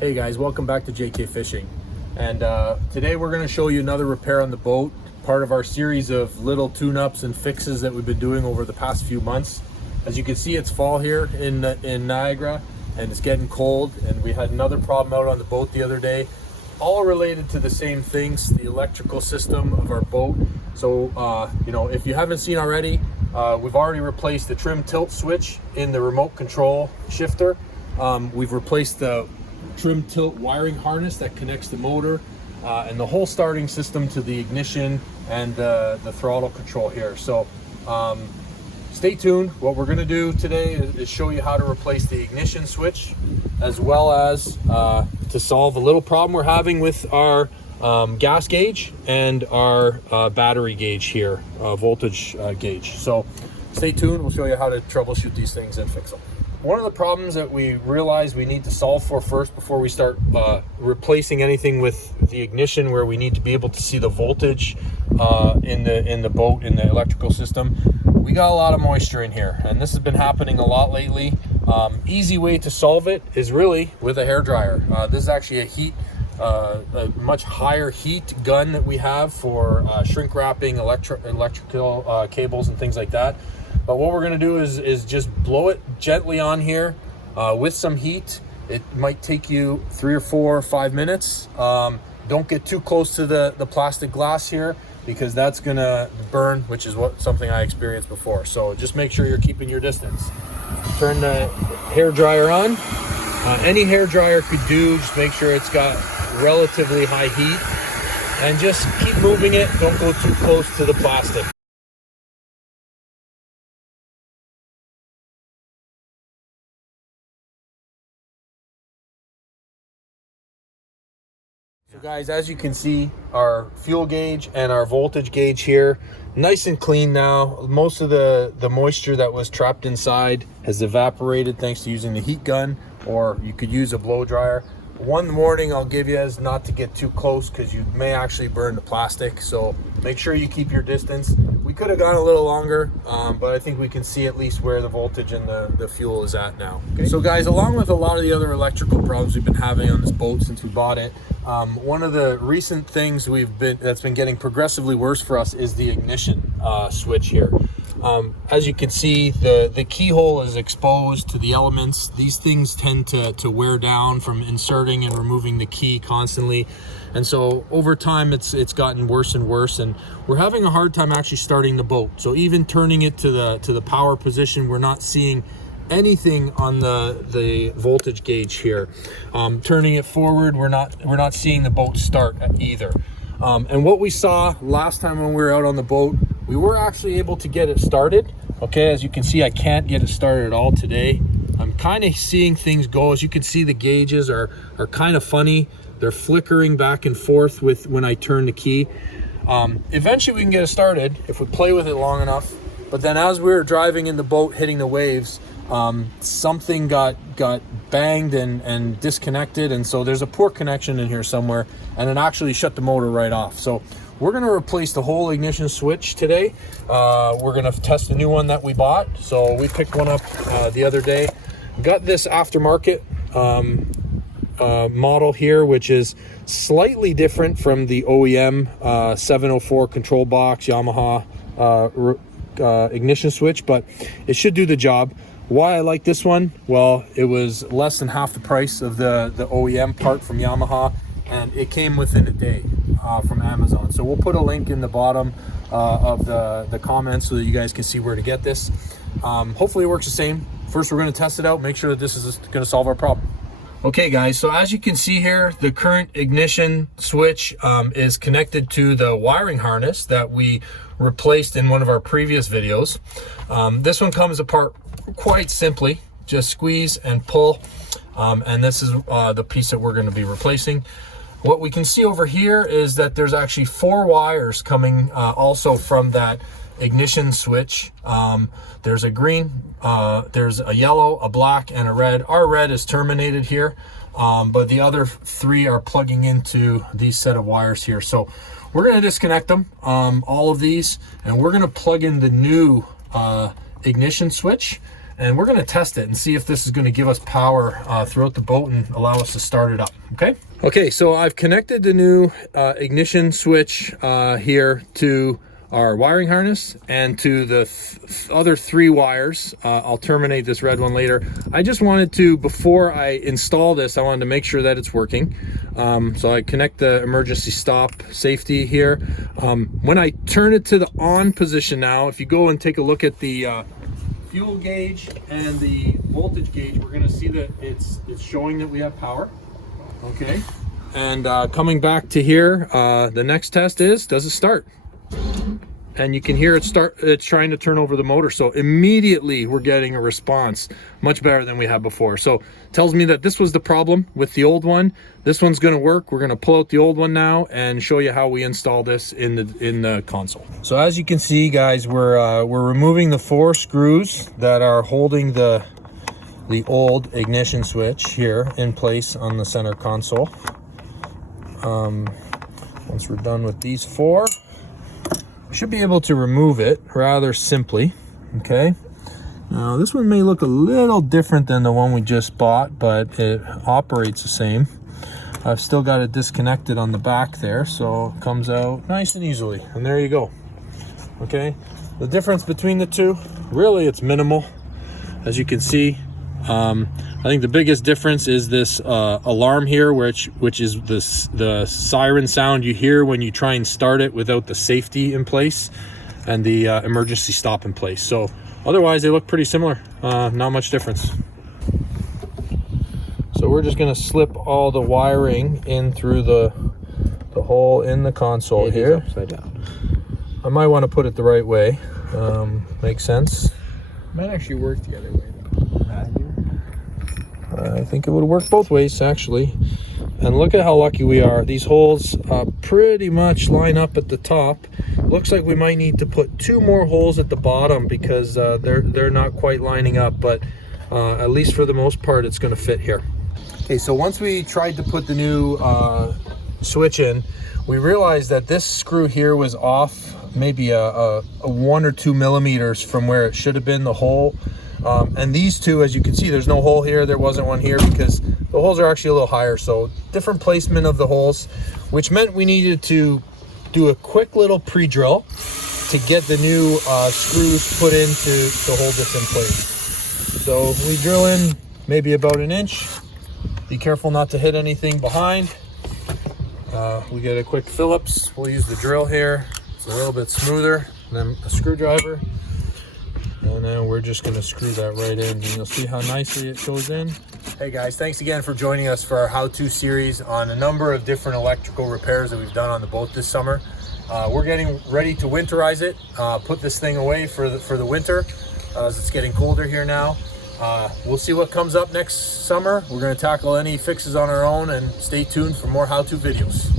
Hey guys, welcome back to JK Fishing. And today we're going to show you another repair on the boat, part of our series of little tune-ups and fixes that we've been doing over the past few months. As you can see, it's fall here in Niagara and it's getting cold, and we had another problem out on the boat the other day, all related to the same things, the electrical system of our boat. So you know, if you haven't seen already, we've already replaced the trim tilt switch in the remote control shifter. We've replaced the trim tilt wiring harness that connects the motor and the whole starting system to the ignition and the throttle control here. So stay tuned. What we're going to do today is show you how to replace the ignition switch, as well as to solve a little problem we're having with our gas gauge and our battery gauge here, voltage gauge. So stay tuned. We'll show you how to troubleshoot these things and fix them. One of the problems that we realize we need to solve for first before we start replacing anything with the ignition, where we need to be able to see the voltage in the boat, in the electrical system. We got a lot of moisture in here, and this has been happening a lot lately. Easy way to solve it is really with a hairdryer. This is actually a much higher heat gun that we have for shrink wrapping electrical cables and things like that. But what we're going to do is just blow it gently on here with some heat. It might take you 3 or 4 or 5 minutes. Don't get too close to the plastic glass here, because that's going to burn, which is something I experienced before. So just make sure you're keeping your distance. Turn the hair dryer on. Any hair dryer could do. Just make sure it's got relatively high heat, and just keep moving it. Don't go too close to the plastic. So guys, as you can see, our fuel gauge and our voltage gauge here, nice and clean now. Most of the moisture that was trapped inside has evaporated thanks to using the heat gun, or you could use a blow dryer. One warning I'll give you is not to get too close, because you may actually burn the plastic. So make sure you keep your distance. We could have gone a little longer, but I think we can see at least where the voltage and the fuel is at now. Okay? So guys, along with a lot of the other electrical problems we've been having on this boat since we bought it, one of the recent things that's been getting progressively worse for us is the ignition switch here. As you can see, the keyhole is exposed to the elements. These things tend to wear down from inserting and removing the key constantly, and so over time it's gotten worse and worse, and we're having a hard time actually starting the boat. So even turning it to the power position, we're not seeing anything on the voltage gauge here. Turning it forward, we're not seeing the boat start either. And what we saw last time when we were out on the boat, we were actually able to get it started. Okay, as you can see, I can't get it started at all today. I'm kind of seeing things go. As you can see, the gauges are kind of funny. They're flickering back and forth when I turn the key. Eventually we can get it started if we play with it long enough. But then as we were driving in the boat, hitting the waves, something got banged and disconnected, and so there's a poor connection in here somewhere, and it actually shut the motor right off. So we're going to replace the whole ignition switch today. We're going to test the new one that we bought. So we picked one up the other day. Got this aftermarket model here, which is slightly different from the OEM 704 control box Yamaha ignition switch, but it should do the job. Why I like this one? Well, it was less than half the price of the OEM part from Yamaha, and it came within a day from Amazon. So we'll put a link in the bottom of the comments so that you guys can see where to get this. Hopefully it works the same. First, we're going to test it out, make sure that this is going to solve our problem. Okay guys, so as you can see here, the current ignition switch is connected to the wiring harness that we replaced in one of our previous videos. This one comes apart quite simply. Just squeeze and pull, and this is the piece that we're going to be replacing. What we can see over here is that there's actually 4 wires coming also from that ignition switch. There's a green, there's a yellow, a black, and a red. Our red is terminated here, but the other 3 are plugging into these set of wires here. So we're going to disconnect them, all of these, and we're going to plug in the new ignition switch, and we're going to test it and see if this is going to give us power throughout the boat and allow us to start it up. Okay, so I've connected the new ignition switch here to our wiring harness and to the other 3 wires. I'll terminate this red one later. I just wanted to, before I install this, I wanted to make sure that it's working. So I connect the emergency stop safety here. When I turn it to the on position now, if you go and take a look at the fuel gauge and the voltage gauge, we're going to see that it's showing that we have power. Okay, and coming back to here, the next test is, does it start? And you can hear it start. It's trying to turn over the motor. So immediately we're getting a response much better than we had before. So tells me that this was the problem with the old one. This one's going to work. We're going to pull out the old one now and show you how we install this in the console. So as you can see, guys, we're removing the 4 screws that are holding the old ignition switch here in place on the center console. Once we're done with these 4, we should be able to remove it rather simply. Okay, now this one may look a little different than the one we just bought, but it operates the same. I've still got it disconnected on the back there, so it comes out nice and easily, and there you go. Okay, the difference between the two, really, it's minimal. As you can see, I think the biggest difference is this alarm here, which is the siren sound you hear when you try and start it without the safety in place, and the emergency stop in place. So otherwise they look pretty similar, not much difference. So we're just going to slip all the wiring in through the hole in the console here. Upside down. I might want to put it the right way. Makes sense. Might actually work the other way. I think it would work both ways, actually. And look at how lucky we are. These holes pretty much line up at the top. Looks like we might need to put 2 more holes at the bottom because they're not quite lining up, but at least for the most part it's going to fit here. Okay, so once we tried to put the new switch in, we realized that this screw here was off maybe a 1 or 2 millimeters from where it should have been, the hole. And these 2, as you can see, there's no hole here, there wasn't one here, because the holes are actually a little higher. So different placement of the holes, which meant we needed to do a quick little pre-drill to get the new screws put in to hold this in place. So we drill in maybe about 1 inch. Be careful not to hit anything behind. We get a quick Phillips. We'll use the drill here. It's a little bit smoother than a screwdriver. And then we're just going to screw that right in, and you'll see how nicely it goes in. Hey guys, thanks again for joining us for our how-to series on a number of different electrical repairs that we've done on the boat this summer. We're getting ready to winterize it, put this thing away for the winter, as it's getting colder here now. We'll see what comes up next summer. We're going to tackle any fixes on our own, and stay tuned for more how-to videos.